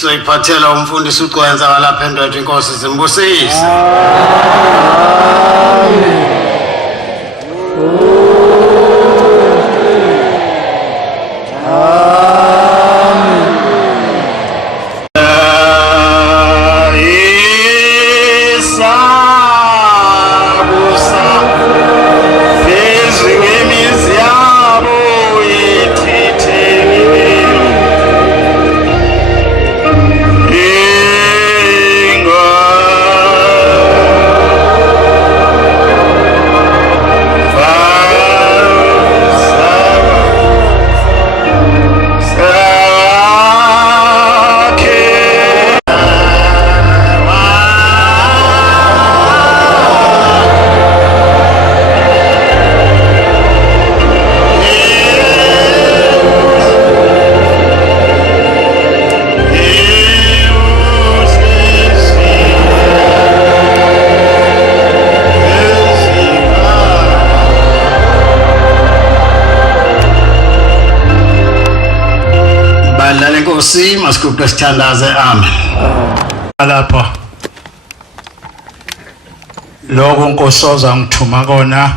sizoyiphathela umfundisi uCwenza walapha eNdwethu inkosi zimbusise. Lenkosi masikuphe sithandaze amen. Lapha lokho Nkosi ozangithuma kona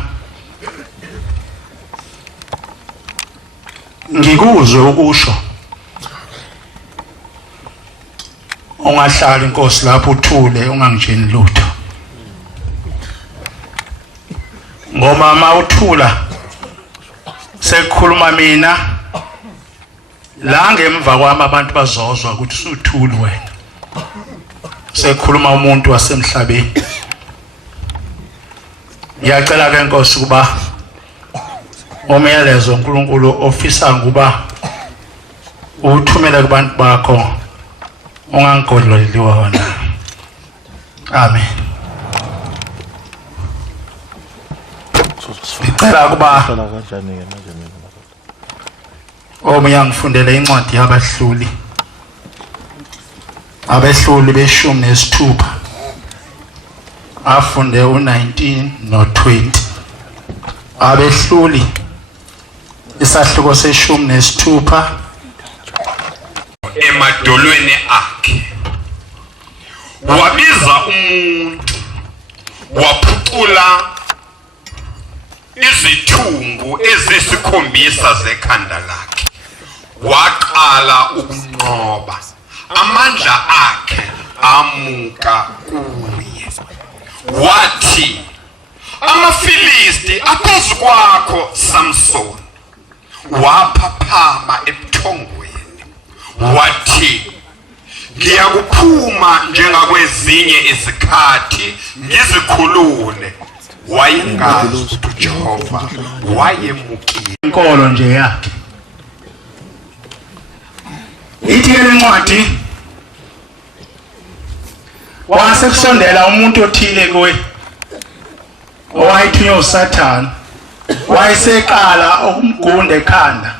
ngikuzwe ukusho ungahlali Nkosi lapho uthule ungangitsheni lutho ngoma mawuthula sekukhuluma mina la ngemva kwami abantu bazozwa ukuthi usuthuli wena sekukhuluma umuntu wasemhlabeni. Ngiyacela ke Nkosi kuba umyalezo uNkulunkulu ofisa kuba uthumele kubantu bakho ungangigodloleli wona. Amen. Ngicela kuba ngifundele incwadi yabahluli beshumi nesithupha afunde u19 no20 abehluli isahluko seshumi nesithupha emadolweni akhe wabiza umuntu waphucula izithungu ezisikhombisa zekhanda lakhe waqala ukunqoba amandla akhe amuka kuye wathi amaFilisti aphezu kwakho Samson waphaphama ebuthongweni wathi ngiyakuphuma njengakwezinye izikhathi ngizikhulule wayengazi ukuthi Jehova wayemukile inkolo nje yakhe. Ithi le ncwadi wasekusondela umuntu othile kuwe owayithunywa uSathane wayeseqala ukumgunda ekhanda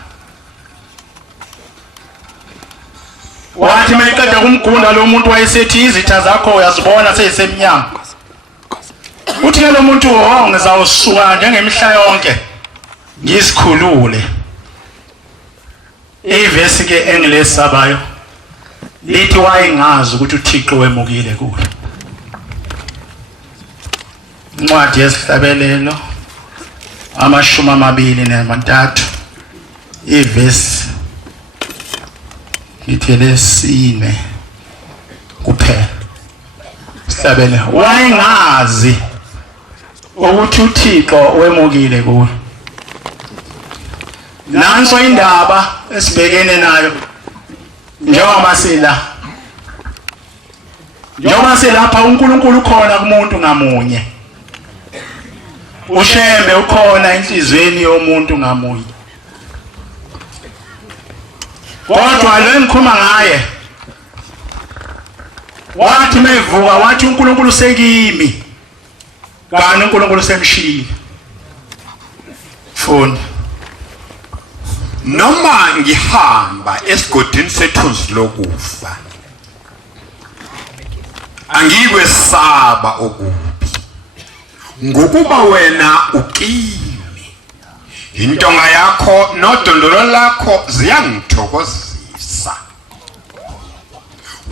wathi mayiqeda kumgunda lo muntu wayesethi izitha zakho uyazibona seyisemnyango uthi lo muntu ngizawusuka njengemihla yonke ngisikhulule. Ivesi ke engilesabayo lithi wayengazi ukuthi uThixo wemukile kuye. Incwadi yesihlabelelo 23 ivesi lithi lesine kuphela. Sihlabele wayengazi ukuthi uThixo wemukile kuye. Nanso indaba esibhekene nayo njengoba lapha uNkulunkulu khona kumuntu ngamunye. Ushembe ukhona enhlizweni yomuntu ngamunye. Kodwa lo engikhuluma ngaye wathi mevuka wathi uNkulunkulu sekimi kanti uNkulunkulu semshiyile. Funda noma ngihamba esigodini sethunzi lokufa angikwesaba okubi ngokuba wena ukimi intonga yakho nodondolo lakho ziyangithokozisa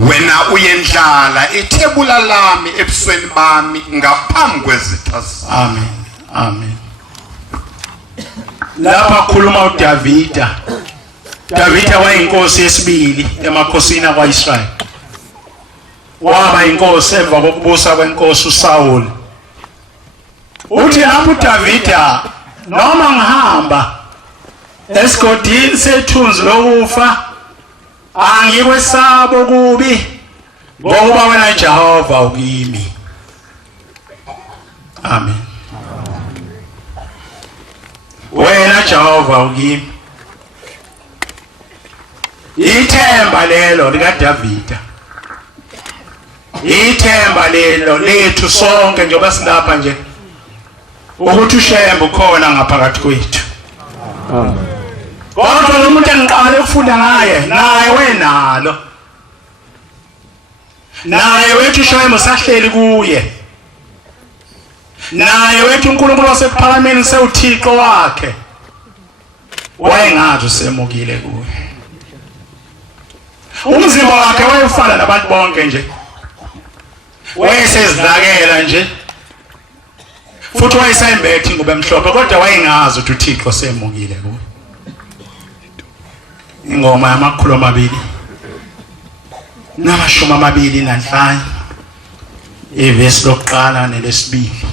wena uyendlala ithebula lami ebusweni bami ngaphambi kwezitha zami. Amen. Amen. Lapha khuluma uDavida. Davida wayinkosi yesibili emakhosini akwaIsrayeli. Waba inkosi emva kokubusa kwenkosi uSaul. Uthi lapho uDavida noma ngihamba esigodini sethunzi lokufa angikwesaba okubi ngoba wena Jehova ukimi. Amen. Wena Jehova ukimi. Ithemba lelo lika Davida. Ithemba lelo lethu sonke njengoba silapha nje ukuthi ushembe ukhona ngaphakathi kwethu. Amen. Kodwa lo muntu engiqale ukufunda ngaye naye wenalo. Naye wethu ushembe sahleli kuye. Naye wethu uNkulunkulu wasephalameni sewuThixo wakhe. Wayengazi usemukile kuye. Umzimba wakhe wayefana nabantu bonke nje. Wayesezidlakela nje. Futhi wayesayimbethi ingubo emhlophe kodwa wayengazi ukuthi uThixo semukile kuye. Ingoma yamakhulu 225 ivesi lokuqala nelesibili.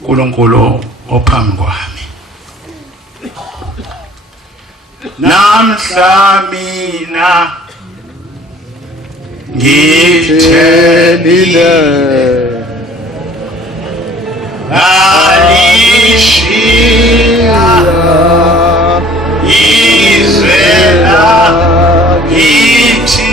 uNkulunkulu ophambi kwami. Namhla mina ngithenile alishiya izwela ithi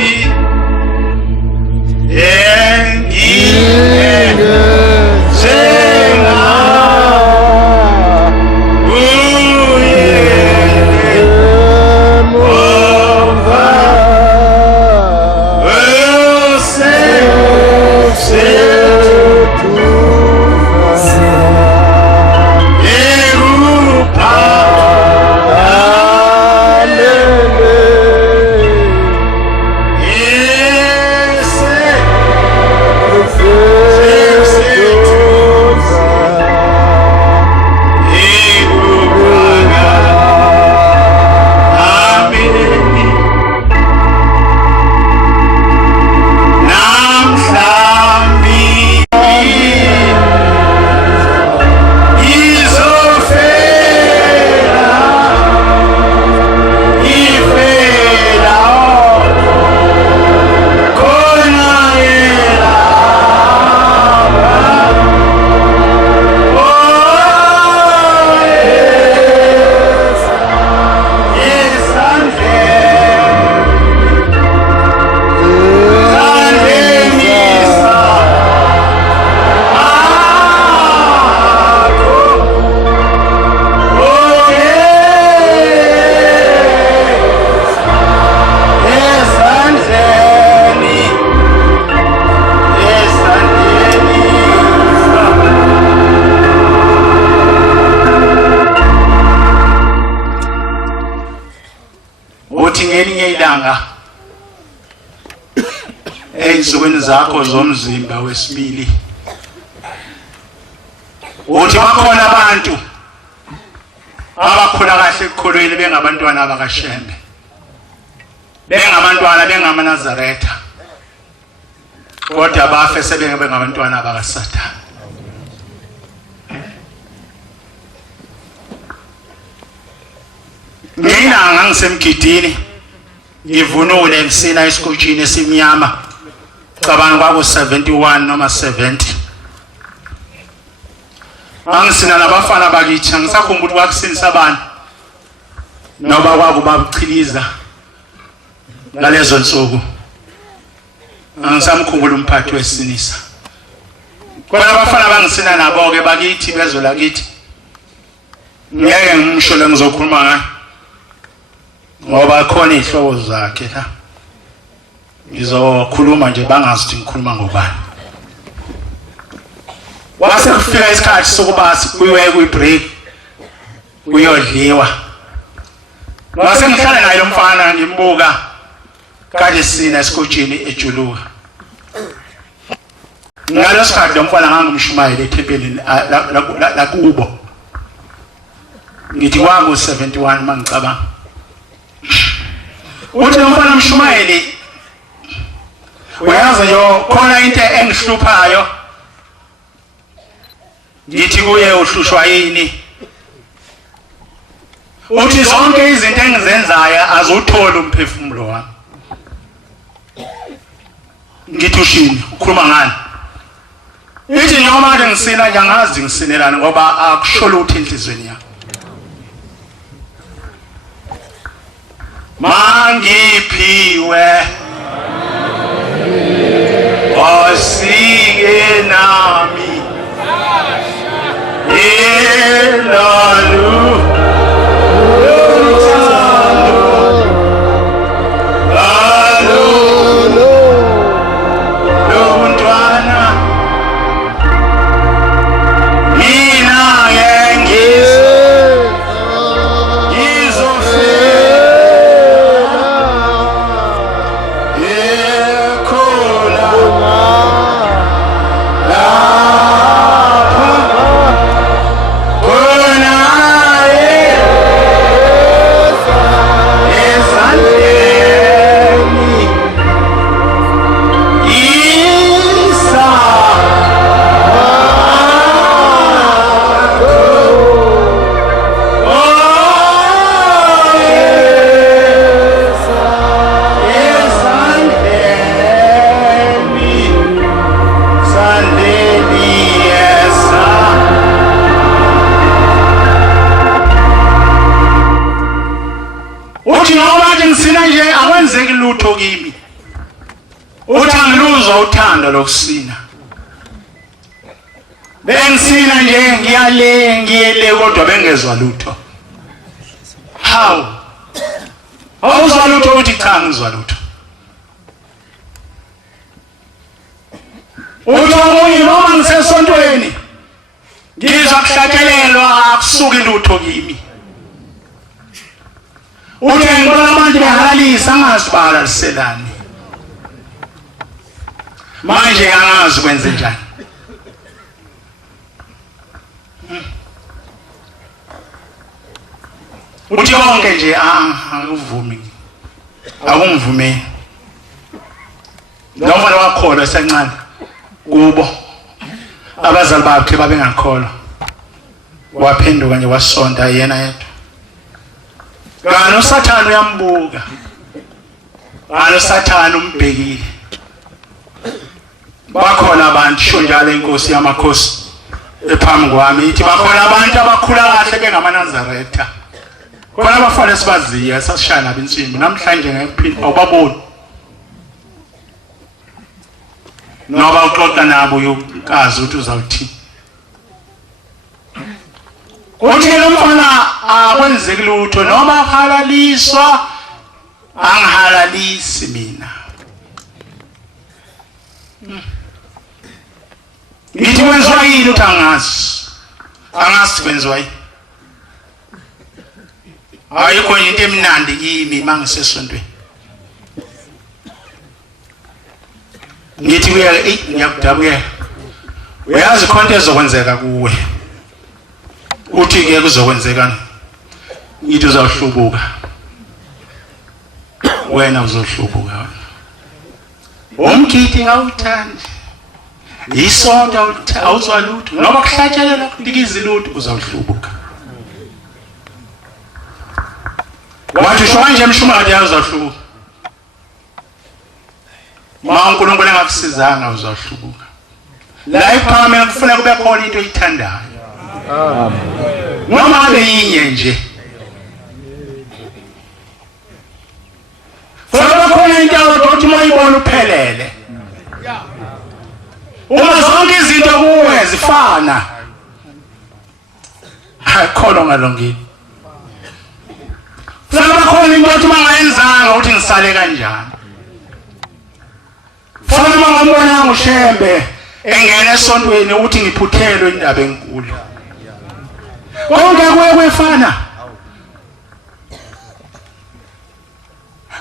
ey'nsukwini zakho zomzimba wesibili uthi bakhona abantu abakhula kahle ekukholweni bengabantwana abakaShembe, bengabantwana bengamaNazaretha, kodwa bafe sebengabantwana abakaSathane. Mina ngangisemgidini ngivunule ngisina isikotshini esimnyama, cabanga kwaku 71 noma 70. Angisina nabafana bakithi, angisakhumbula kwakusinisa abantu noba kwakubabuchiliza ngalezo nsuku. Angisamkhumbula umphathi wesinisa. Kodwa abafana bangisina nabo ke bakithi bezwe lakithi. Ngeke ngimusho le ngizokhuluma ngayo ngoba khona izihlobo zakhe la. Ngizokhuluma nje bangazi ukuthi ngikhuluma ngobani. Wase kufika isikhathi sokuba kuyiwe kwi-break kuyodliwa. Wase ngihlala naye lo mfana ngimbuka kade sina esikotshini ejuluka ngalesikhathi lo mfana ngangumshumayeli ethempelini lakubo ngithi wangu 71 mangicabanga uthi lo mfana mshumayeli uyazi yo khona into engihluphayo ngithi kuye uhlushwa yini uthi zonke izinto engizenzayo azuthola umphefumulo wami ngithi ushini ukhuluma ngani ithi noma nje ngisina nje angazi ngisinelani ngoba akusho lutho enhlizweni yami mangiphiwe osike nami elalu kimi uthangiluzwa uthando lokusina bengisina nje ngiyele kodwa bengezwa lutho how awuzwa lutho uthi cha ngizwa lutho uthi noma ngisesontweni ngizwa kuhlatshelelwa akusuki lutho kimi uthi ngibona abantu behalisa angasibala liselani manje angazi kwenze njani uthi konke nje angivumi akungivumeni noma wakholwa esancane kubo abazali bakhe babengakholwa waphenduka nje wasonta yena yedwa kana uSathane uyambuka kana uSathane umbhekile bakhona abantu sho njalo inkosi yamakhosi ephambi kwami ithi bakhona abantu abakhula kahle bengamaNazaretha khona abafana esibaziya sasishaya nabo insimbi namhlanje ngephinda awubaboni noba uxoxa nabo uyokazi ukuthi uzawuthi uthi lo mfana akwenzeki lutho noma halaliswa angihalalisi mina ngithi wenzwa yini uthi angazi kwenzwa yini ayikho into emnandi kimi mangisesontweni ngithi ngiyakudabukela uyazi khona ezokwenzeka kuwe uthi ke kuzokwenzekani ngithi uzawuhlubuka wena uzohlubuka umkhithi ngawuthandi isonto awuzwa lutho noma kuhlatshelela kulikiza lutho uzawuhlubuka wathi sho manje emshumayeli uzawuhlubuka uNkulunkulu engakusizanga uzawuhlubuka la iphakame kufanele kube khona into oyithandayo noma ngabe yinye nje kufanele khona into othi uma uyibona uphelele uma zonke izinto kuwe zifana akholwa ngalongini kufanele khona into othi mangayenzanga ukuthi ngisale kanjani kufanele mangambona nguShembe engena esontweni ukuthi ngiphuthelwe indaba enkulu konke kuye kwefana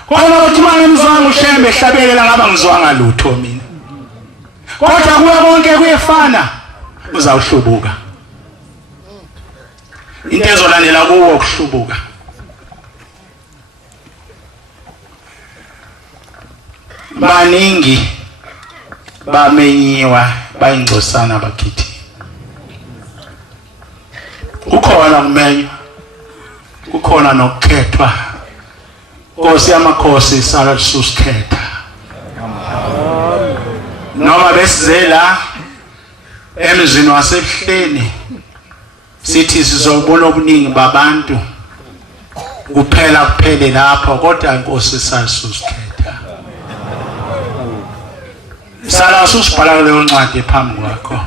khona uthi mangimzwanga uShembe ehlabelela ngaba ngizwanga lutho mina kodwa kuya konke kuyefana uzawuhlubuka into ezolandela kuwo ukuhlubuka baningi bamenyiwa bayingcosana bakithi kukhona kumenywa kukhona nokukhethwa Nkosi yamakhosi sala susikhetha noma besizela emzini wasebuhleni sithi sizobona obuningi babantu kuphele lapho kodwa Nkosi sala susikhetha sala susibhala leyo ncwadi phambi kwakho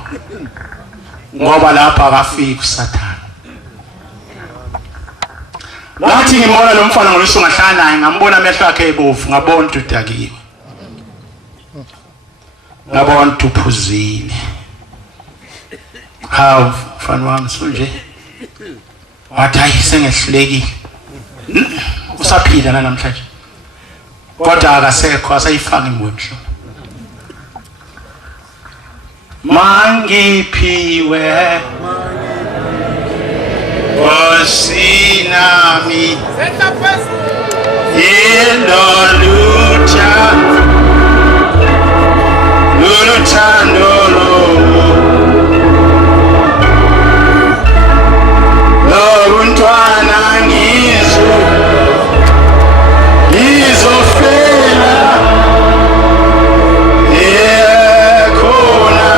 ngoba lapha akafiki uSathane Ngathi ngibona lo mfana ngolusu ngahlala naye ngambona amehlo akhe ebovu ngabona ukuthi udakiwe ngabona ukuthi uphuzile hawu mfana wami sonje wathi hayi sengehlulekile usaphila namhlanje kodwa akasekho asayifanga imwemhlo mangiphiwe Osinami Yendo Lucha Ndolo Loruntwana Ngizo fela Khona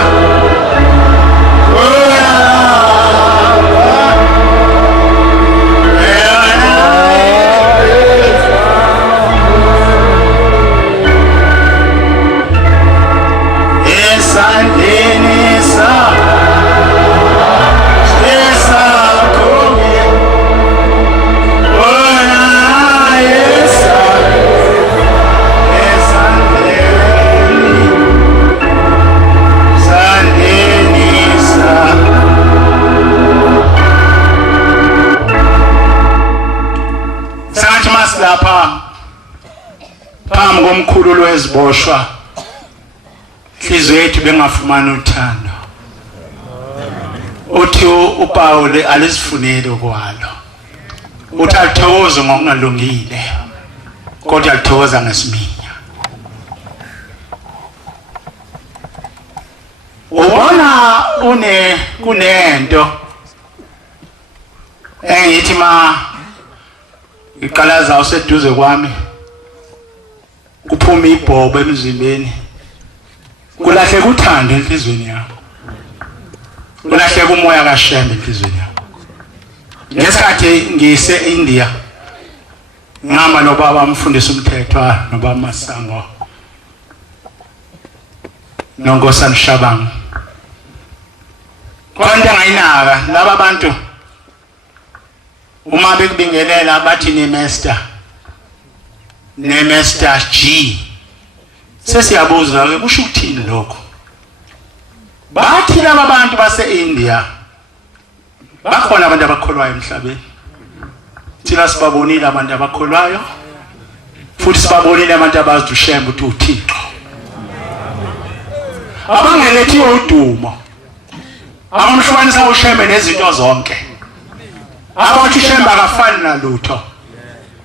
lapha phambi komkhulu weziboshwa inhliziyo yethu bengafumana uthando uthi uPaul alizifunele kwalo uthi athokoze ngokungalungile kodwa athokoza ngesiminya ubona kunento engithi iqalaza useduze kwami kuphuma ibhobo emzimbeni kulahle kuthanda enhlizweni yakho kulahle kumoya kaShembe enhlizweni yakho ngesikhathi ngise eIndia ngihamba nobaba umfundisi umthetho nobaba Masango noNkosana Shabang konke ngayinaka laba bantu uma bekubingelela bathi ne-Master G sesiyabuza ke kusho ukuthini lokho bathi laba bantu base-India bakhona abantu abakholwayo emhlabeni thina sibabonile abantu abakholwayo futhi sibabonile abantu abazi uShembe ukuthi uThixo abangelethiwe udumo abamhlukanisa uShembe nezinto zonke abathi uShembe akafani nalutho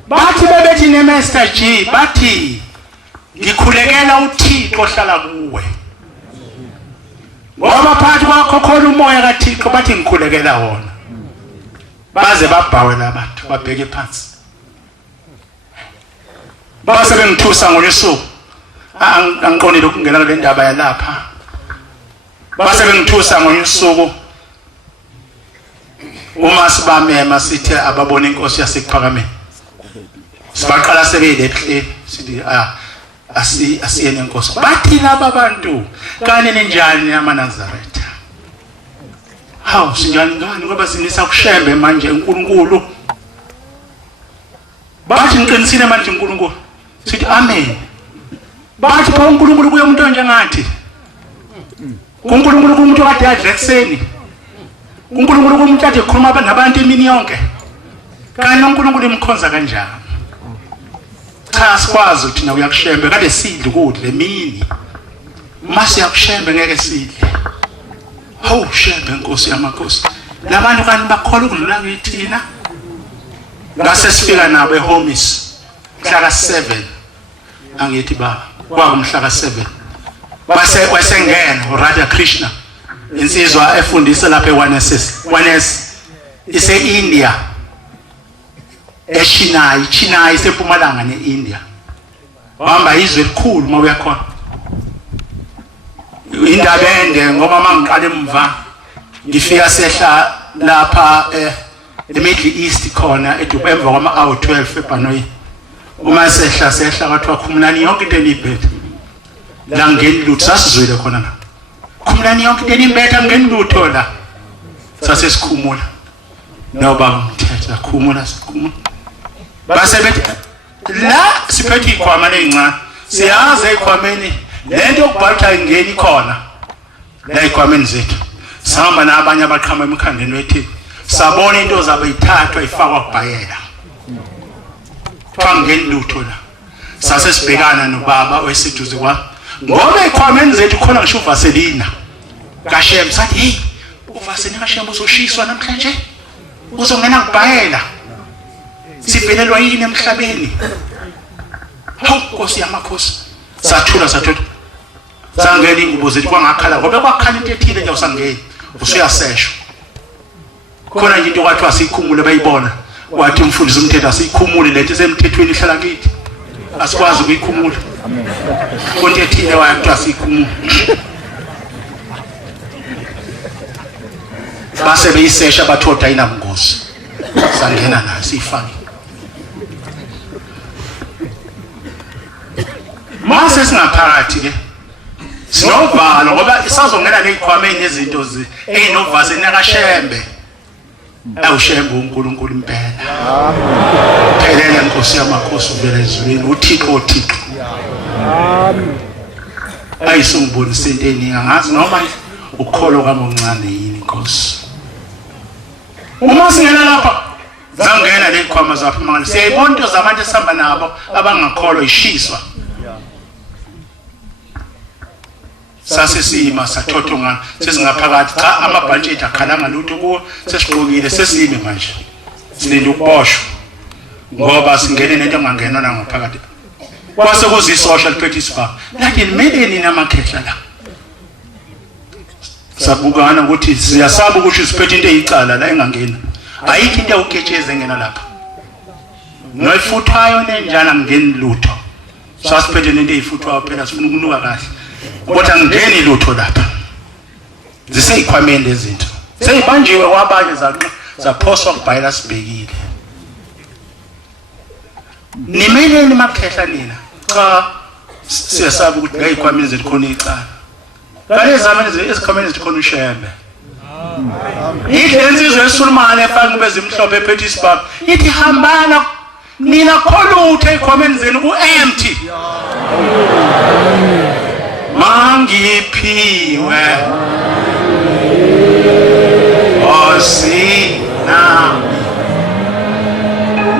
bathi bebethi ne-Master G bathi ngikhulekela uThixo ohlala kuwe ngoba phakathi kwakho khona umoya kaThixo bathi ngikhulekela wona baze babhawe labantu babheke phansi base bengithusa ngolwesuku angiqonile ukungena kule ndaba yalapha base bengithusa ngolwesuku uma sibamema sithe ababona inkosi yasekuphakameni sibaqala sebeyilehleni sithi asiyene inkosi bathi laba bantu kanye nenjani yamaNazaretha hawu sinjani ngani ngoba sinisa kuShembe manje uNkulunkulu bathi ngiqinisile manje uNkulunkulu sithi amen bathi pho uNkulunkulu kuye umuntu onjengathi uNkulunkulu kumuntu kade adla ekseni uNkulunkulu kumuntu kade ekhuluma nabantu emini yonke kanti uNkulunkulu imkhonza kanjani cha sikwazi thina uyakushembe kade sidle ukudla emini mase yakushembe ngeke sidle hawu shembe Nkosi yamakhosi labantu kanti bakholwa ukudlula ngithina ngase sifika nabo eHomis mhla ka7 angithi baba kwakumhla ka7 base wasengena uRadha Krishna insizwa efundisa lapha eONS ise India eChennai seMpumalanga neIndia wahamba izwe elikhulu mawuya khona indaba ende ngoba mangiqala emva ngifika sehla lapha eMiddle East khona eduba emva kwama hour 12 eBhanoi uma sehla kwathiwa khumulani yonke into enibhethe la ngeni lutho sasizwele khona na khumulani yonke into enibhethe ngeni lutho la sase sikhumula noba umthetho khumula sikhumula base bethi la siphethe ikhwama lezincane siyazi ikhwameni lento yokubhalwa ingeni khona la ikhwameni zethu sihamba nabanye abaqhama emkhandeni wethi sabona into zabe ithathwa ifakwa kubhayela ngeni lutho la sase sibhekana nobaba weseduze kwami ngoba ikhwameni zethu khona ngisho uVaselina kaShem sathi hey uVaselina kaShem uzoshiswa namhlanje uzongena kubhayela sibhelelwa yini emhlabeni hawu Nkosi yamakhosi sathula sangena ingubo zethu kwangakhala ngoba kwakhala into ethile nje usangena usuyaseshwa khona nje into kwathiwa sikhumule bayibona wathi umfundisi umthetho asikhumule lethe semthethweni ihlala kithi asikwazi ukuyikhumula konke ethile wathi asikhumule base beyisesha bathoda inabungozi sangena nayo sifaki mase singaphakathi ke sinovalo ngoba isazongena nezikhwameni nezinto ezinovase kaShembe awushembe uNkulunkulu impela phelele Nkosi yamakhosi uvela ezulwini uThixo amen ayisungibonisa into eningi ngazi noma ukukholo kwami omncane yini Nkosi uma singena lapha zangena lezikhwama zapha imali siyayibona into zabantu esihamba nabo abangakholwa ishiswa sase sima sathothongana sesingaphakathi cha amabhantshi ethu akhalanga lutho kuwo sesigqokile sesime manje silinde ukuboshwa ngoba singene nento engangenwa ngaphakathi kwase kuzi social practice lathi nimele nina amakhehla la sabukana ukuthi siyasaba ukuthi siphethe into eyicala la engangena ayikho into uketsheze ngena lapha noyifuthayo nenjana ngeni lutho sasiphethe nento eyifuthwayo phela sifuna ukunuka kahle kodwa ngeni lutho lapha ziseyikhwameni lezinto seyibanjiwe kwabanye zaphoswa kubhayela sibhekile nimeleni makhehla nina cha siyasaba ukuthi ngayikhwameni zethu khona icala kale zamani ezikhwameni zethu khona uShembe idlensizwe eSulumane efanga bezimhlophe ephethe isibaba ithi hambana nina kholuthe ezikhwameni zenu ku-empty mangiphiwe Nkosi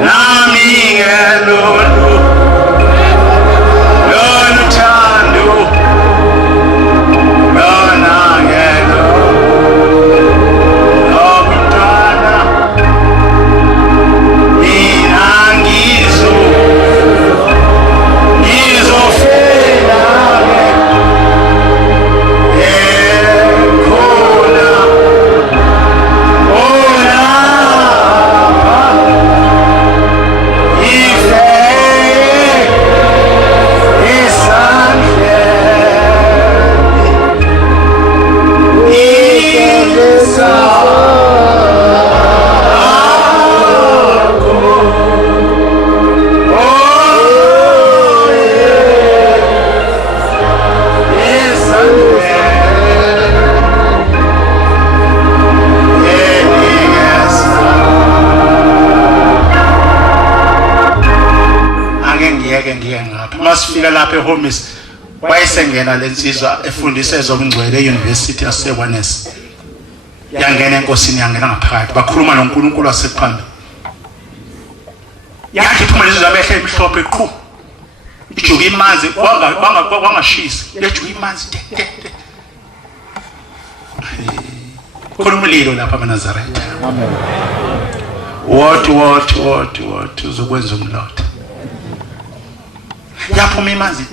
nami ngelolu thando lona ngelo lokutana mina ngizofela masifika lapha eHomis wayesengena lensizwa efundisa ezomngcwele eUniversity yaseONS yangena enkosini yangena ngaphakathi bakhuluma noNkulunkulu wasephambili yathi phuma lezizwe abehle emhlophe qhu ijuka imanzi wangashisi lejuka imanzi khona umlilo lapha eNazaretha. Amen. What uzokwenza umlotha yaphuma imanzi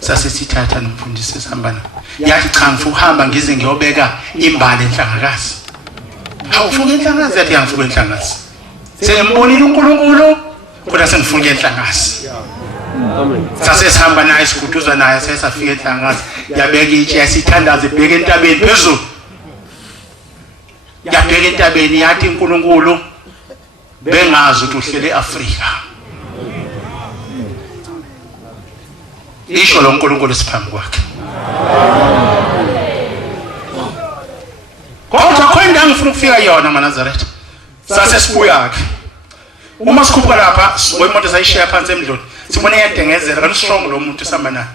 sasesithatha nomfundisi sihambana yathi cha ngifuna uhamba ngize ngiyobeka imbali enhlangakazi. Awufuka enhlangakazi? Yathi angifuka enhlangakazi. Sengibonile uNkulunkulu kodwa sengifuna enhlangakazi. Amen. Sasesihamba naye sikuduzwa naye sesafika enhlangakazi yabeka itshe yasithandaza ibheke entabeni phezulu. Yabheka entabeni yathi uNkulunkulu bengazi ukuthi uhlele eAfrika. Isho lo uNkulunkulu siphambi kwakhe. Kodwa kwenda ngifuna ukufika yona eNazaretha. Sasesibuya ke. Uma sikhupha lapha imoto sayishiya phansi emdloni. Sibone yadengezela kanti strong lo muntu sihamba naye.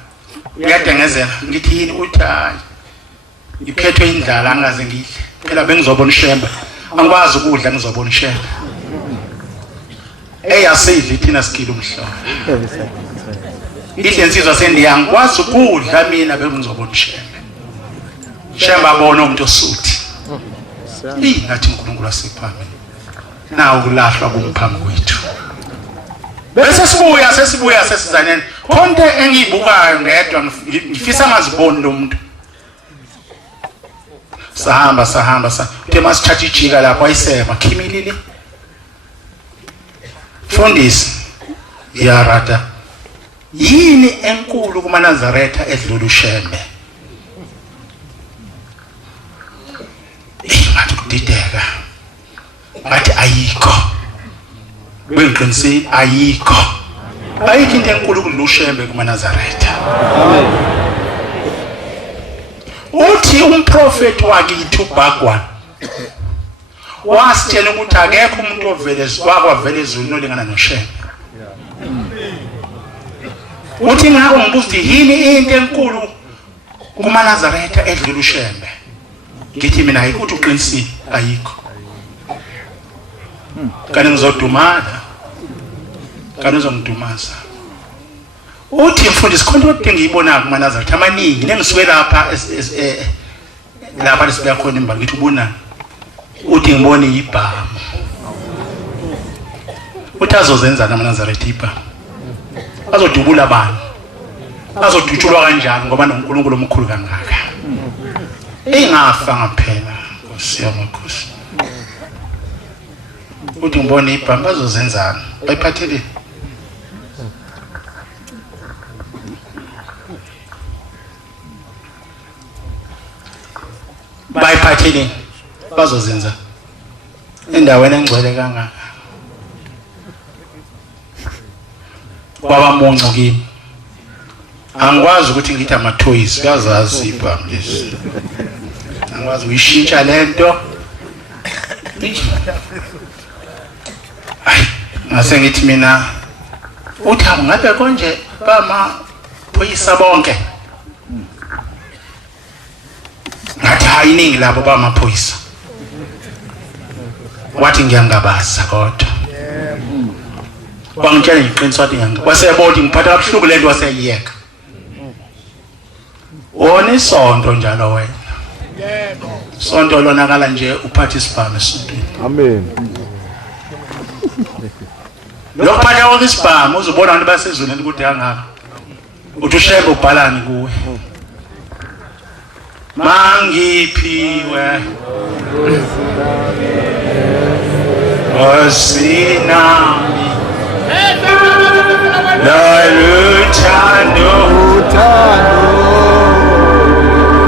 Uyadengezela ngithi yini uthi hayi. Iphethwe indlala angaze ngidle. Phela bengizobona ishemba. Angikwazi ukudla ngizobona ishemba. Eyasidla thina sikile umhlaba. Idle insizwa sendiya ngikwazi ukudla mina bengizobona ishemba. Shemba abona umuntu osuthi. Ngathi uNkulunkulu asiphambi. Nawu kulahlwa kumphambi kwethu. Bese sesibuya sesizaneni. Konke engiyibukayo ngedwa ngifisa ngaziboni lo muntu. Sahamba uthe masithatha ijika lapho ayisema khimilile. Mfundisi yarada yini enkulu kumaNazaretha edlula ushembe? Ngathi kudideka. Ngathi ayikho. Bengiqinisile ayikho. Ayikho into enkulu kudlula ushembe kumaNazaretha. Amen. Uthi umprofeti wakithi uBhagwan wasitshela ukuthi akekho umuntu ovela ezulwini olingana noshembe. Uthi ngako ngibuza yini into enkulu kumaNazaretha edlula ushembe? Ngithi mina ayikho. Uthi uqinisile ayikho. Kanti ngizodumala. Kanti uzongidumaza. Uthi mfundisi khona ukuthi ngiyibona kumaNazaretha amaningi nemisuke lapha lapha lesibeka khona imbali ngithi ubona. Uthi ngibone ibhamu. Uthi azozenza naMaNazaretha ibhamu. Azodubula abantu. Azodutshulwa kanjani ngoba noNkulunkulu omkhulu kangaka. Engafa ngaphela Nkosi. Uthi ngibone ibhamu bazozenzana. Bayiphathele. Bayiphathele bazozenza endaweni engcwele kangaka. Kwabamuncu kimi. Angikwazi ukuthi ngithi ama-toys kazazi ibhamu lesi. Angikwazi uyishintsha lento. Hayi, ngase ngithi mina uthi ngabe konje bamaphoyisa bonke. Ngathi hayi iningi labo bamaphoyisa. Wathi ngiyangabaza kodwa. Wangitshela iqiniso wathi wasebona ngiphatha kabuhlungu lento waseyiyeka. Wona isonto njalo wena. Sonto lonakala nje uphatha isibhamu esontweni. Amen. Lokuphatha konke isibhamu uzobona abantu basezweni ukuthi angaka. Uthi ushembe ubhalani kuwe. Mangiphiwe osinami laluthando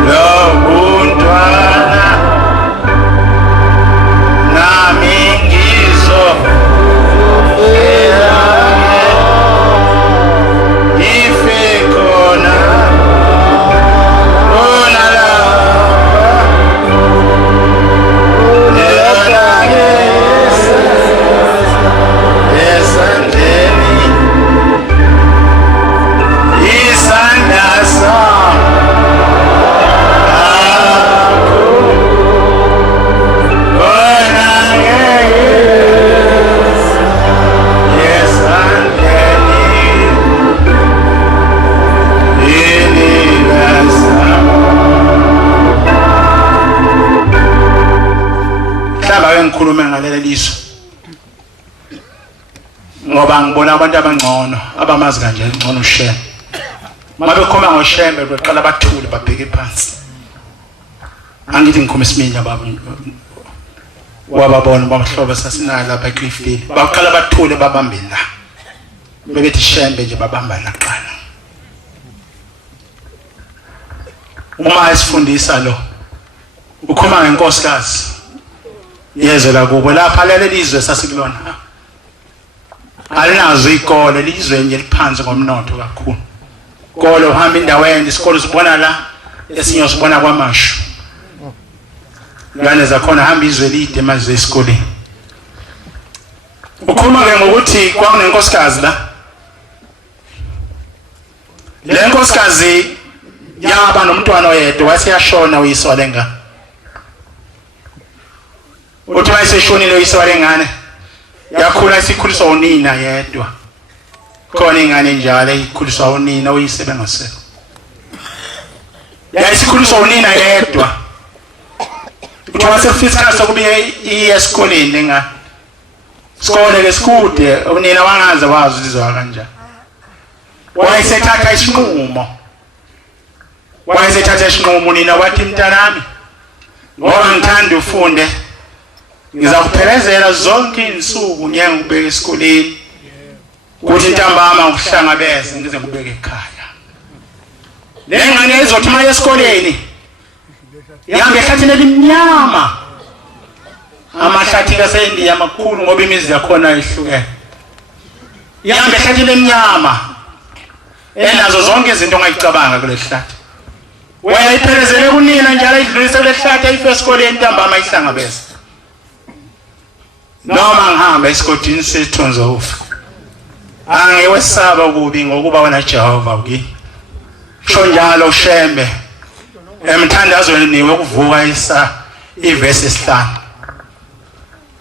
lobuntwana nami ngizofela ife khona ngikhulume ngaleli lizwe ngoba ngibona abantu abangcono abamazi kanje ngcono uShembe mabe khoma ngoShembe beqala bathule babheke phansi angithi ngikhoma isiminya baba wababona bamhlobo sasinala lapha eCliffdale baqala bathule babambe la bebethi Shembe nje babamba la qala uma esifundisa lo ukhoma ngenkosikazi yezwe la kubo lapha leli lizwe sasikulona alinazo ikole lizwe nje liphansi ngomnotho kakhulu ikole uhamba indaweni isikole sibona la esinyo sibona kwamashu ngane zakhona hamba izwe lide manje esikoleni ukhuluma ke ngokuthi kwakunenkosikazi la le nkosikazi yaba nomntwana oyedwa waseyashona uyise walenga uthi wayeseshonile uyise walengane yakhula isikhuliswa unina yedwa khona ingane njalo ikhuliswa unina uyise bengasekho yayisikhuliswa unina yedwa uthi wasefisa sokubuye esikoleni lenga sikole lesikude unina wangaze wazi lizwa kanjani wayesethatha isinqumo unina wathi mntanami ngoba ngithanda ufunde ngizakuphelezela zonke insuku ngeke ngibeke esikoleni kuthi ntambama ukuhlangabeze ngize ngibeke ekhaya lengane izothi maye esikoleni yambe ehlathini elimnyama amahlathi kaseNdiya amakhulu ngoba imizi yakhona ihlukene yambe ehlathini elimnyama enazo zonke izinto ongayicabanga kule hlathi wayiphelezele kunina njalo idlulise kule hlathi ayife esikoleni ntambama ihlangabeze noma ngihamba esigodini sethunza ufa angewesaba kubi ngokuba wena Jehova ukini sho njalo uShembe emthandazweni niwe kuvuka ivesi 5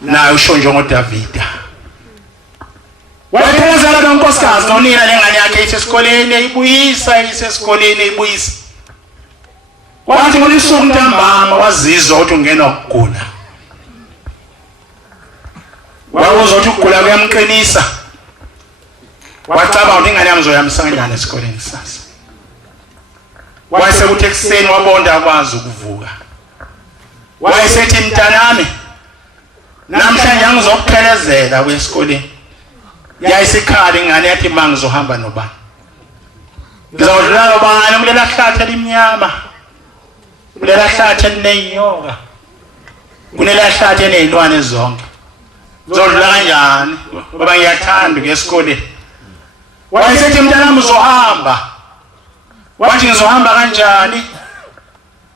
naye usho njengoDavida wayephelezela nonkosikazi nonina lengane yakhe isesikoleni ibuyisa ibuyisa kwathi ngolisuku ntambama wazizwa ukuthi ungena ukugula wawuzothi ukugula kuyamqinisa wacaba ukuthi ingane yami zoyamisa kanjani esikoleni sasa wayesekuthi ekuseni wabonda akwazi ukuvuka wayesethi mntanami namhlanje ngizokuphelezela kwesikoleni yayisikhala ingane yathi mangizohamba nobani ngizodlula nobani kulela hlathi elimnyama kulela hlathi elinenyoka kulela hlathi enezilwane zonke ngizodlula kanjani ngoba ngiyathanda kwesikoleni wayesethi mntanami uzohamba wathi ngizohamba kanjani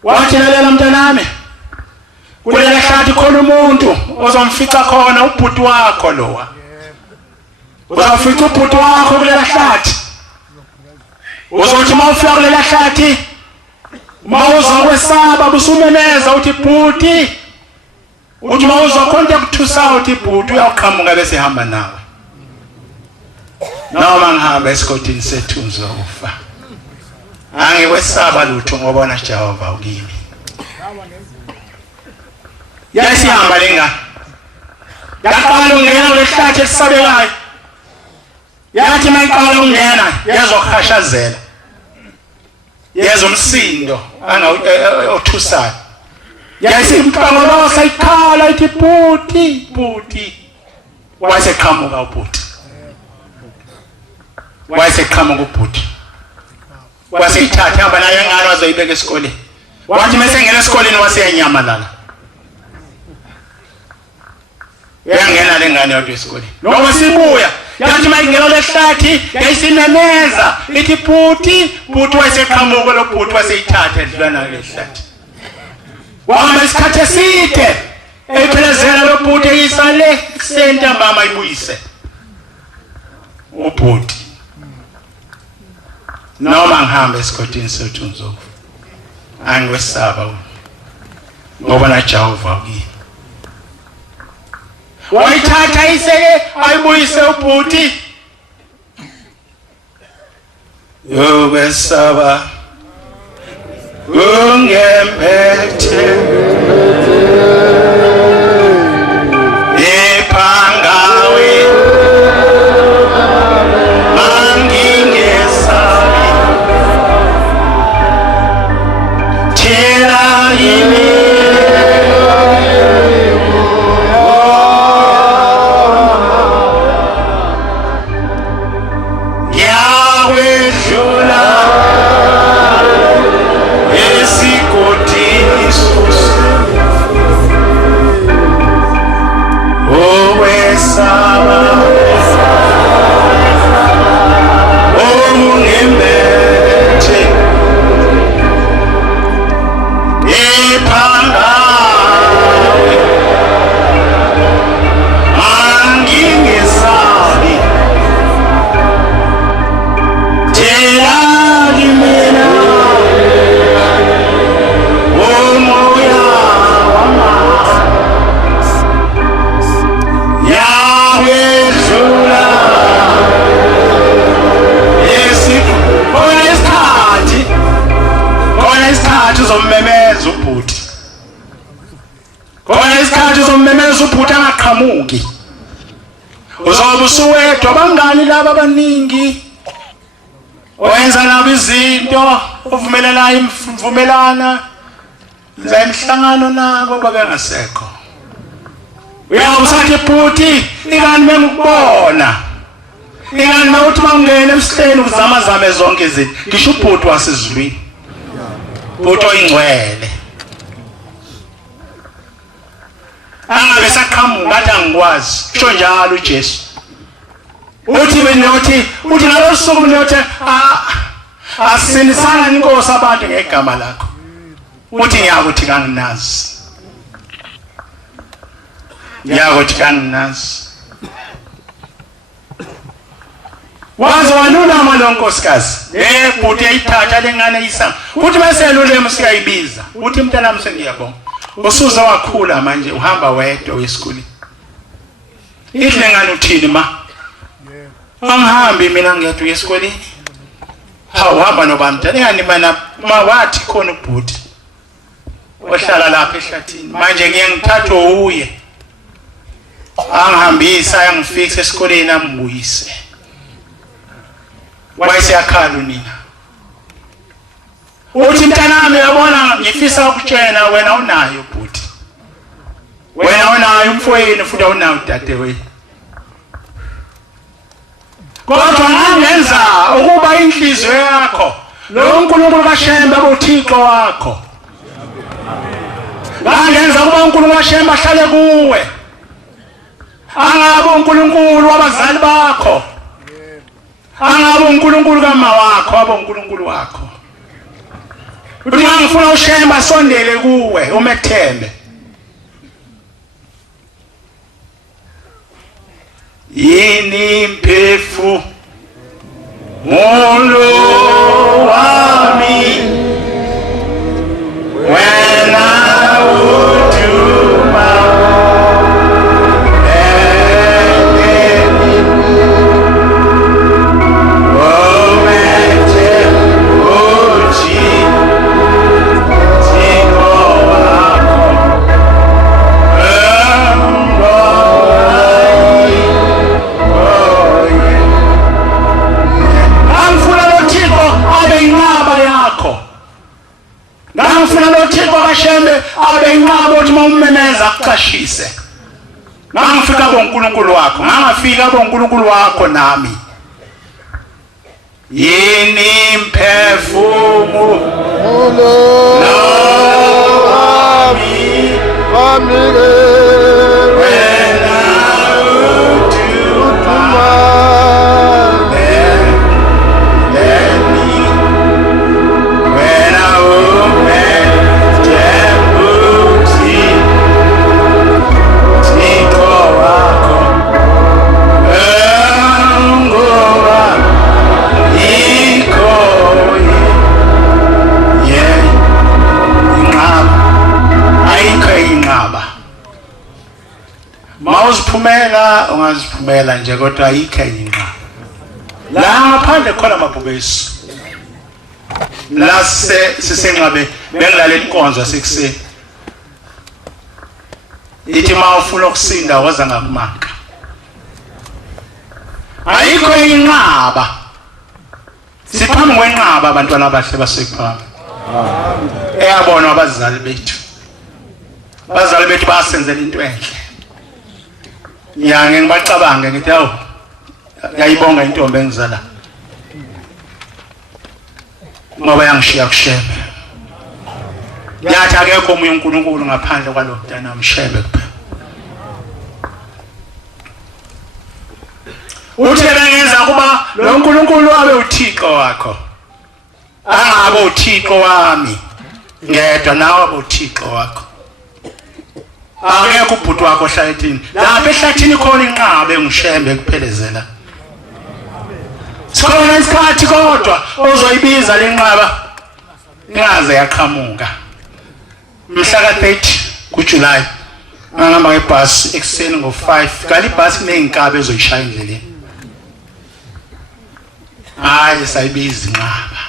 wathi lalela mntanami kulela hlathi khona umuntu ozomfica khona ubhuti wakho lowa uzomfica ubhuti wakho kulela hlathi uzothi mawufika kulela hlathi mawuzokwesaba busumemeza uthi bhuti uthi mawuzokhonta kuthusa uthi bhuti uyaqhamuka bese hamba nawe noma ngihamba esigodini sethunza ufa angikwesaba lutho ngoba wona Jehova ukimi yasihamba lenga yaqala ungena kule hlathi elisabekayo yathi mayiqala ungena yazokhashazela yezomsindo othusayo yasimqangolo sayikhala ithi bhuti wayeseqhamuka ubhuti ubhuti waseyithatha hamba nayo engane wazoyibeka esikoleni wathi mesengena esikoleni waseyanyamalala yangena lengane yodwa esikoleni noma sibuya yathi mayingena lehlathi yayisinameza ithi bhuti wayeseqhamuka lo bhuti waseyithatha edlula nayo lehlathi wahamba isikhathi eside eyiphelezela lo bhuti eyisale kusenta mama ibuyise ubhuti noma ngihamba esigodini sethunza ufa angiwesaba ngoba na Jehova ukini wayithatha iseke ayibuyise ubhuti yokwesaba ungemphethe umemeza ubhuti angaqhamuki uzobe usuwedwa bangani laba abaningi oyenza nabo izinto uvumelana imvumelana za imhlangano nabo babengasekho uyabusathi bhuti ingani bengikubona ingani mawuthi mangene emhleni ukuzama zame zonke izinto ngisho ubhuti wasezulwini bhuti oyingcwele angabe saqhamuka athi angikwazi kusho njalo uJesu uthi benothi uthi ngalosuku nothi asinisana inkosi abantu ngegama lakho uthi ngiyakuthi kanginazi waze wanulama lo nkosikazi bhuti yayithatha lengane yisanga uthi maselulema siyayibiza uthi mntanami sengiyabonga usuze wakhula manje uhamba wedwa esikoleni idle ngani uthini ma angihambi mina ngiyedwa esikoleni hawuhamba nobamntana ngani mana mawathi khona ubhuti ohlala lapha ehlathini manje ngiyengithatha uye angihambisa yangifikisa esikoleni ambuyise wayeseyakhala unina uthi mntanami yabona ngifisa ukutshela wena unayo bhuti wena unayo umfowenu futhi unayo udadewenu kodwa ngenza ukuba inhliziyo yakho lo uNkulunkulu kaShembe abothixo wakho ngenza ukuba uNkulunkulu kaShembe ahlale kuwe angabe uNkulunkulu wabazali bakho angabe uNkulunkulu kama wakho abe uNkulunkulu wakho uthi ngifuna uShembe asondele kuwe umethembe yini mpefu molo wami wena utuma Shembe abe inqaba uthi mawumemeza akuqashise ngangifika boNkulunkulu wakho ngangafika boNkulunkulu wakho nami yini mphefumulo wami wena utuma mawuziphumela ungaziphumela nje kodwa ayikho inqa la ngaphandle khona amabhubesi la sisenqabe bengilale inkonzo sekuseni ithi mawufuna ukusinda waza ngakumaka ayikho inqaba siphambi kwenqaba abantwana abahle basekhaya eyabona abazali bethu basenzela into enhle ngibacabange ngithi awu ngiyayibonga intombi engizala ngoba yangishiya kuShembe yathi akekho omunye uNkulunkulu ngaphandle kwalo mntana uShembe kuphela uthi bengenza kuba lo uNkulunkulu abe uThixo wakho angabe uThixo wami ngedwa nawe abe uThixo wakho akekho ubhuti wakho ehlathini lapha ehlathini khona inqaba enguShembe kuphelezela sikhona isikhathi kodwa ozoyibiza lenqaba ingaze yaqhamuka mhla ka-30 kuJulayi ngihamba ngebhasi ekuseni ngo-5 kali ibhasi kuney'nkaba ezoyishaya endleleni hayi sayibiza inqaba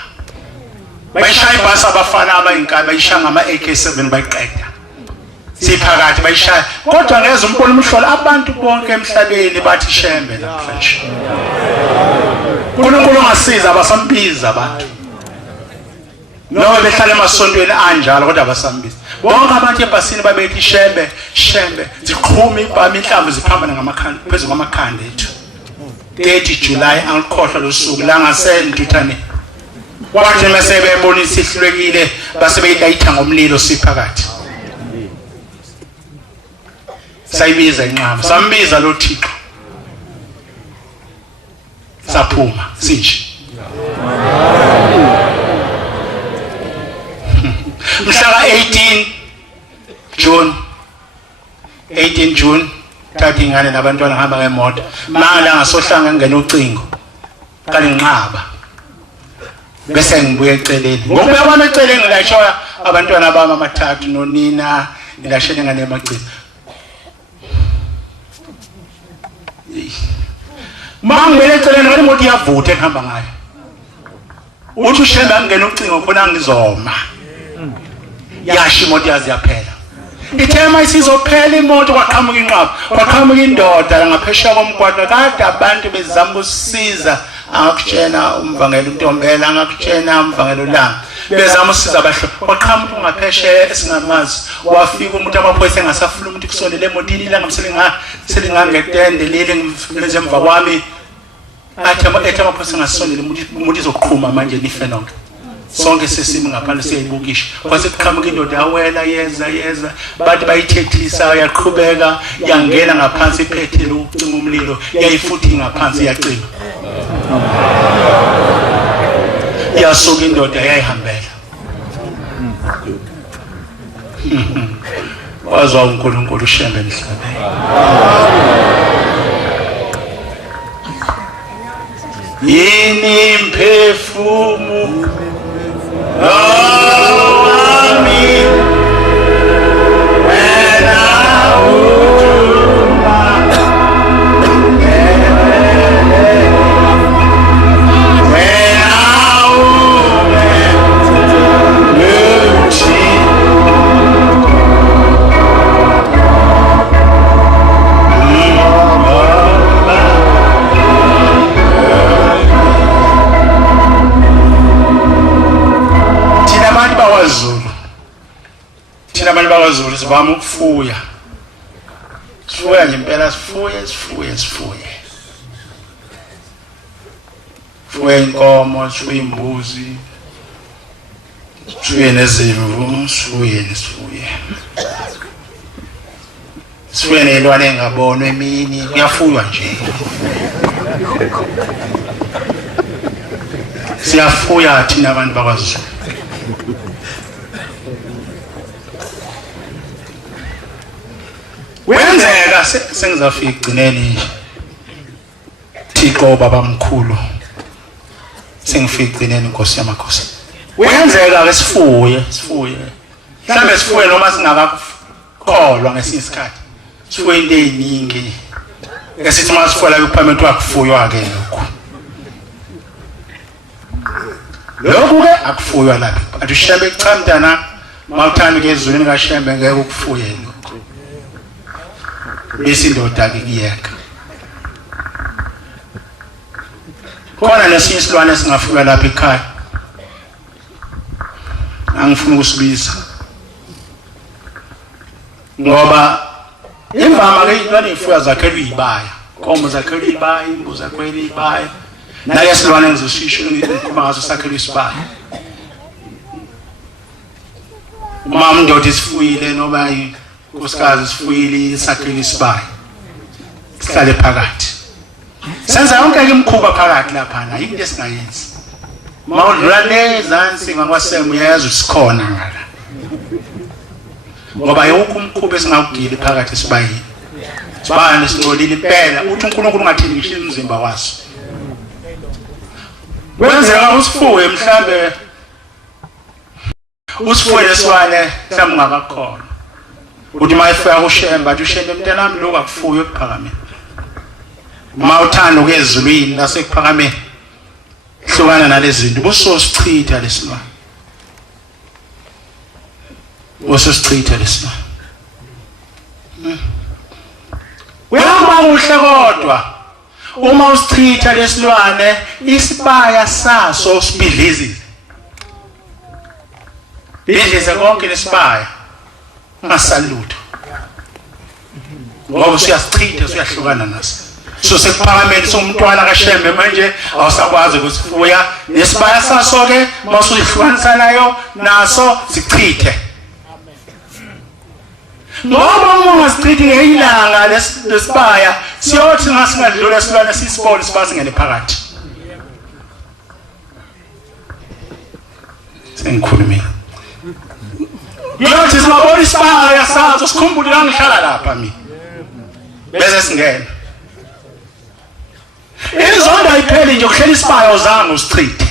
bayishaya ibhasi abafana abayinkaba bayishaya ngama-AK7 bayiqeda siphakathi bayishaya kodwa ngeze umbona umhlolo abantu bonke emhlabeni bathi shembe namhlanje uNkulunkulu ongasiza abasambiza abantu noma behlala emasontweni anjalo kodwa abasambiza bonke abantu ebhasini babethi shembe shembe ziqhuma ibhami inhlamvu ziphambana ngamakhanda phezulu kwamakhanda ethu 30 July angikhohlwa losuku la ngasentuthane wathi mase bebonisa ihlulekile base beyilayitha ngomlilo siphakathi sayibiza inqaba sambiza lo Thixo saphuma sinje mhla 18 June thathi ingane nabantwana ngihamba ngemoto mala ngasohlanga ngene ucingo kalinqaba bese ngibuye eceleni ngokubuya kwami eceleni ngilashoya abantwana bami amathathu nonina ngilashela ingane emagcini mangibele eceleni ngale imoto iyavutha ehamba ngayo uthi ushemba ngene ucingo khona ngizoma yasho imoto yazi yaphela ithema isizophela imoto kwaqhamuka inqaba kwaqhamuka indoda ngaphesheya komgwaqo kade abantu bezama ukusiza angakutshena umvangelo uNtombela angakutshena umvangelo la bezama usiza abahlo kwaqhamuka ngaphesheya esingamazi wafika umuntu amaphoyisa engasafuna umuntu kusondela emotini la ngamselingangetende leli ngilenze emva kwami athi amaphoyisa ngasondela umuntu izoqhuma manje nife nonke sonke sesimi ngaphandle siyayibukisha kwase kuqhamuka indoda awela yeza bathi bayithethisa yaqhubeka yangena ngaphansi iphethe lo ucima umlilo yayifuthi ngaphansi yacima yasuka indoda yayihambela wazwa uNkulunkulu ushembe emhlabeni yini mphefumulo Zulu sivama ukufuya sifuya nje impela sifuye sifuye inkomo sifuye imbuzi sifuye nezimvu sifuye nezilwane engabonwa emini kuyafuywa nje siyafuya thina abantu bakwaZulu wenzeka sengizafika igcineni nje Thixo baba mkhulu sengifika igcineni Nkosi yamakhosi wenzeka ke sifuye mhlambe sifuye noma singakakholwa ngesinye isikhathi sifuye into eziningi esithi masifuya la kuphambene wakufuywa ke lokho ke akufuywa lapha athi ushembe echamdana mawuthanda ke ezulwini kaShembe ngeke ukufuye bese indoda ke kiyeka khona lesinye isilwane singafika lapha ekhaya angifuna ukusibiza ngoba imvama ke izilwane ifuya zakhela uyibaya komo zakhela uyibaya imbuzi zakhela uyibaya naye silwane ngizosisho ngikhuluma ngaso sakhela isibaya uma indoda isifuyile noma unkosikazi sifuyile sakhela isibaya sihlale phakathi senza yonke imikhuba phakathi lapha na into esingayenzi mawudlula lezansi ngakwaSemu yazi usikhona ngala ngoba yonke umkhuba esingawugili phakathi esibayini sibani singcolile impela uthi uNkulunkulu ungathindisha umzimba waso wenzeka usifuye mhlambe usifuye leswane mhlambe ungakakhona uthi mayifika kuShembe athi uShembe mntanami lokho akufuye ekuphakameni uma uthanda ukezulwini lasekuphakameni hlukana nalezi zinto busosichitha lesilwane uyama kuhle kodwa uma usichitha lesilwane isibaya saso sibhidlizile bidlize konke lesibaya ungasalutho ngoba usiyasichitha uyahlukana naso so sekuphakameni somntwana kaShembe manje awusakwazi ukusifuya nesibaya saso ke masuyihlukanisa nayo naso sichithe ngoba uma ungasichithi ngeilanga lesibaya siyothi ngasingadlula silwane sisibone sibasingene phakathi sengikhulumile yothi sibabona isibaya sazo sikhumbule la ngihlala lapha mina bese singena izondo ayipheli nje ukuhlela isibaya uzange usichithe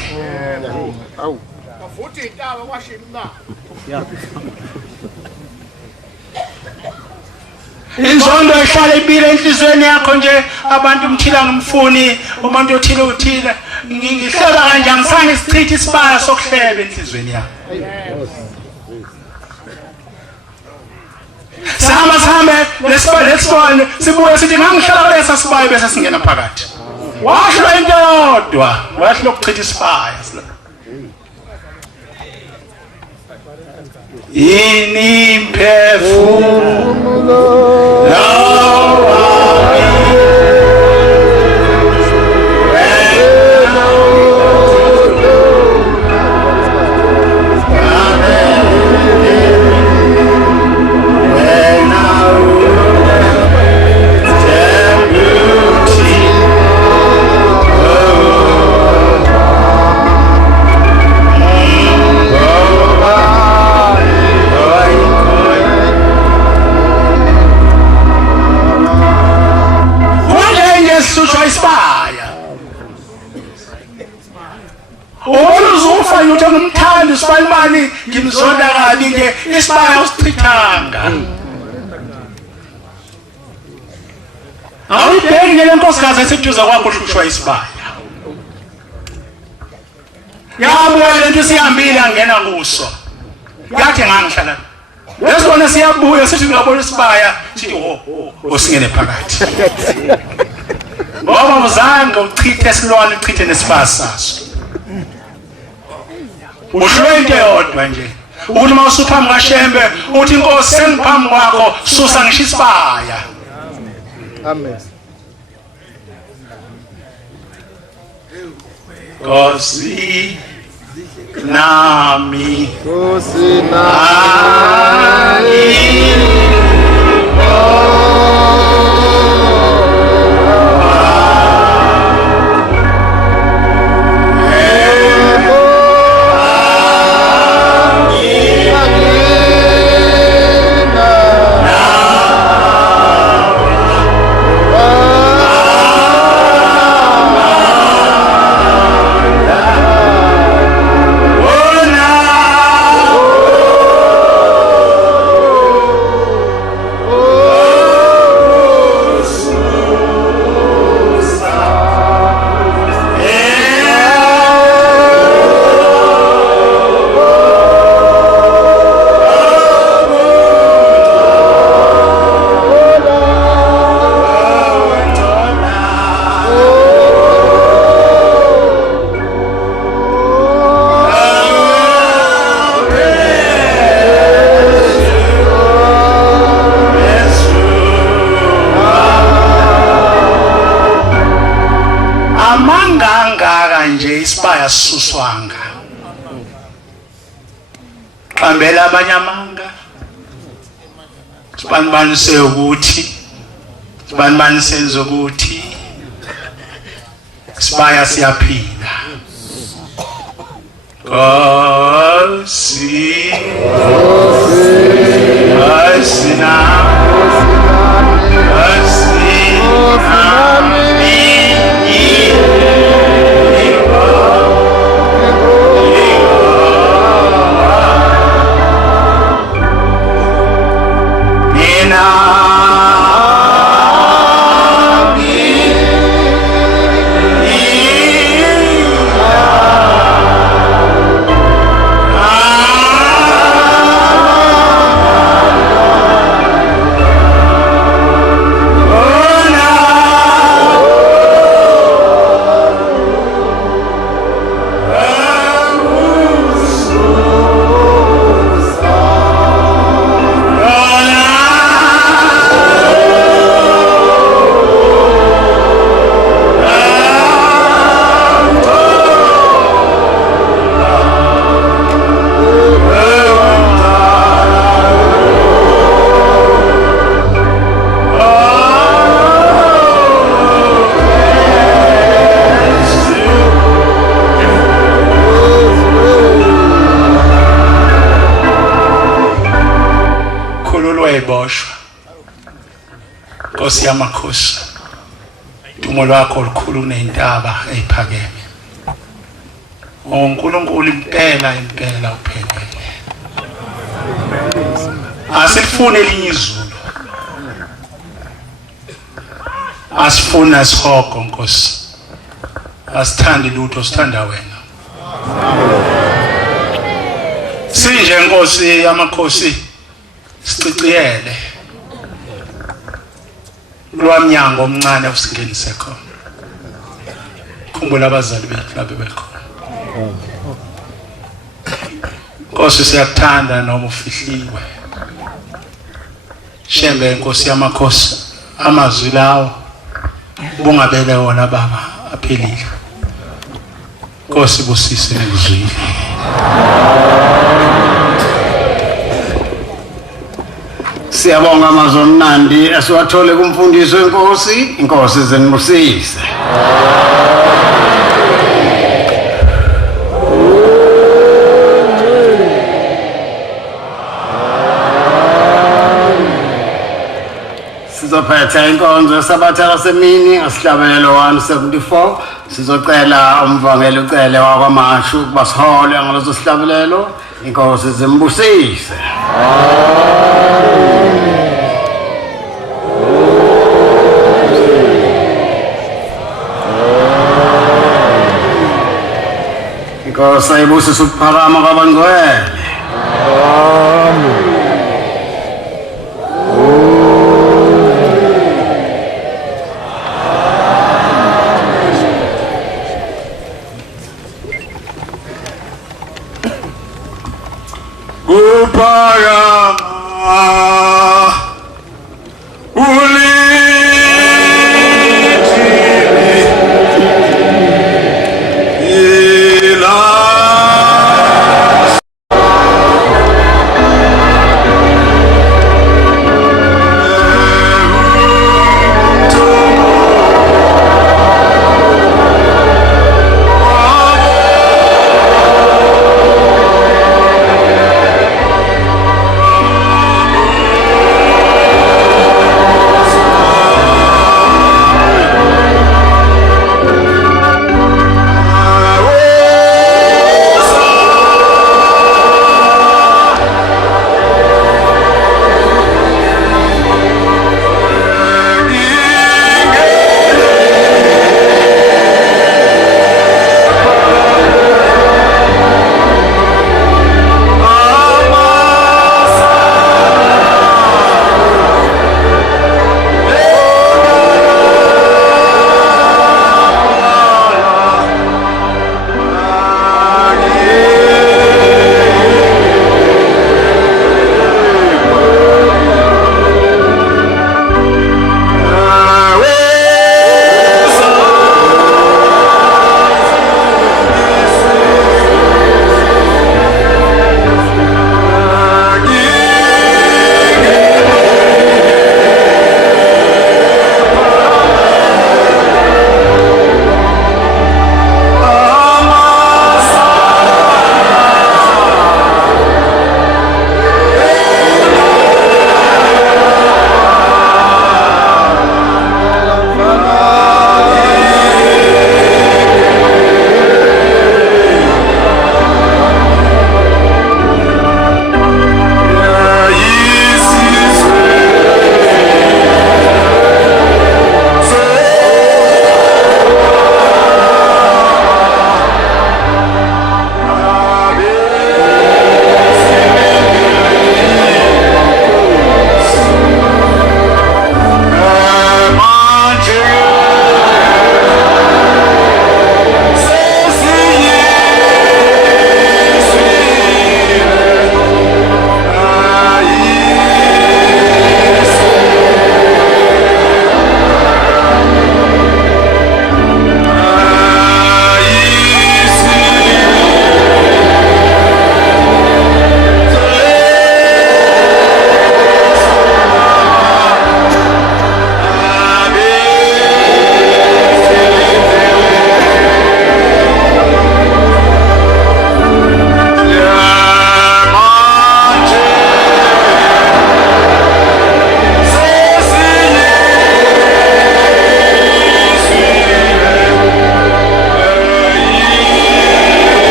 awu bafuthi intaba kwashimna inzondo ehlala ibile enhlizweni yakho nje abantu umthila ngumfuni umuntu othile uthile ngihleba kanjani ngisange sichithe isibaya sokuhleba enhlizweni yakho Sambe lesibane sibuye sithi ngangihlala kulesa sibaya bese singena phakathi wahlo into yodwa wahlo ukuchitha isibaya ini mphefumulo ngumthandi sibayimani ngimzonda kabi nje isibaya usichithanga awuyibheki le nkosikazi eseduza kwakho uhlushwa isibaya yabuya lento isihambile angena kuso yathi ngangihlala lesibona siyabuya sithi ngiyabona isibaya sithi osingene phakathi ngoba uzange uchithe esilwane uchithe nesibaya saso uhlwe into yodwa nje ukuthi mawusuphambi kaShembe uthi inkosi sengiphambi kwakho susa ngisho isibaya amen Kosi nami suswanga qambela abanye amanga sibanibanisenze ukuthi sibaya siyaphila Kosi Joshua Nkosi yamakhosi dumo lwakho olukhulu kunentaba eziphakeme uNkulunkulu impela uphelele asifune elinye izulu asifuna sihogo Nkosi asithandi lutho sithanda wena sinje Nkosi yamakhosi siciciyele lwamnyango omncane usingenise khona khumbula abazali bethu labe bekhona Nkosi siyakuthanda noma ufihliwe shembe Nkosi yamakhosi amazwi lawo bungabele wona baba aphelile Nkosi busise nekuzwile Siyabonga amazwi amnandi esiwathole kumfundiso wenkosi inkosi zenibusise Sizophetha inkonzo yesabatha lasemini ngesihlabelelo 174 sizocela umvangeli ucele wakwaMashu ukuba sihole ngaleso sihlabelelo inkosi zimbusise inkosi ayibusise ukuphakama kwabangcwele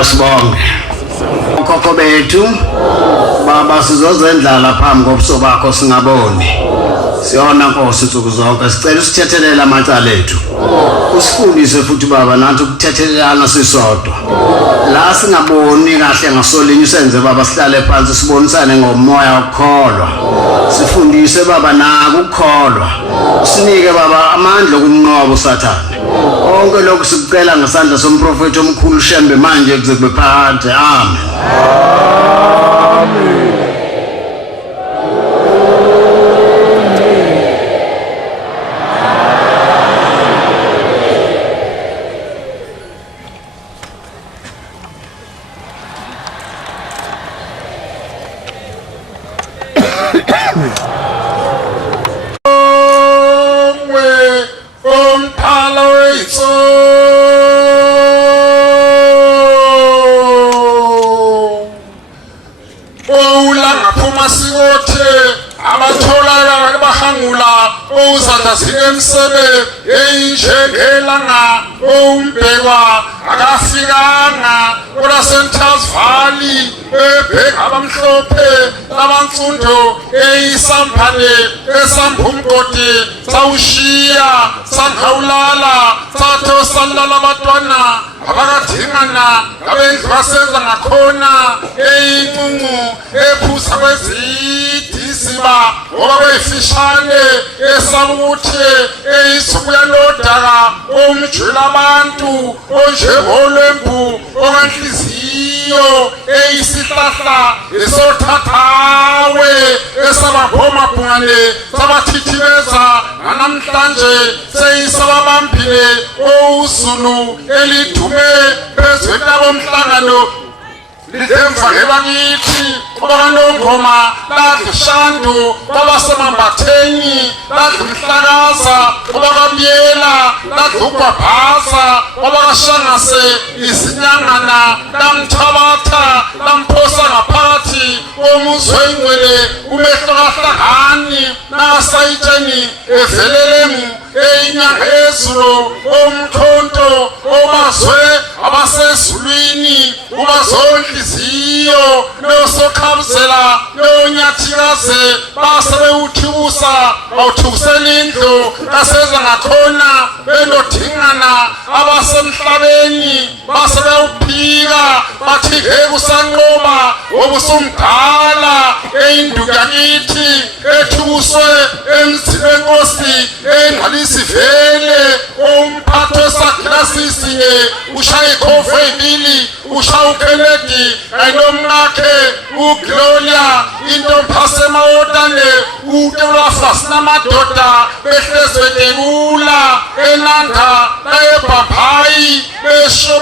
Asibonge. Khokho bethu baba sizozendlala phambi kobuso bakho singaboni. Siyona Nkosi insuku zonke sicela usithethelele amacala ethu. Usifundise futhi baba nathi ukuthethelelana sisodwa. La singaboni kahle ngasolinye senze baba sihlale phansi sibonisane ngomoya wokukholwa. Sifundise baba nako ukukholwa. Sinike baba amandla okumnqoba uSathane. Konke lokhu sikucela ngesandla somprofeti omkhulu Shembe manje kuze kube phakathi. Amen. Amen. Emsebe enjengelanga umbekwa akafikanga kula Centers Valley ebheka abamhlophe labansundo eyisampane esamphumgodi sawushiya sankhawulala satho salala abantwana abakadingana abendlu basenza ngakhona eyinqunqu ephuza kwezidisiba ngoba kweyifishane esabuthi eyisukuya lodaka omjula abantu onjengolwembu onganhliziyo eyisihlahla esothathawe esababhomabhungane sabathithibeza nanamhlanje seyisababambile owuzulu elidume phezu kwabomhlangano lidemfanelwa kithi kwabanongoma ladlishandu kwabasemambatheni ladlumhlakaza kwabakabiyela ladlugwabhaza kwabakashangase izinyangana lamthabatha lamphosa ngaphakathi komuzwengcwele umehlokahlangani nasayitsheni evelelemu eyinyanga yezulu omkhonto obazwe abasezulwini ubazonhliziyo nosokhabuzela nonyathikaze basebewuthukusa bawuthukisela indlu kaseza ngakhona benodingana abasemhlabeni basebewuphika bathi ngeke usanqoba obusumdala eyinduku yakithi ethukuswe emzini wenkosi engqalisi vele umphathi wesagilasisi ushaya ikhofu eyibili ushaya uKennedy ayinomnakhe uGloria intomphasemawotane uTelafas namadoda behlezwe tekula enanda ebhabhayi besho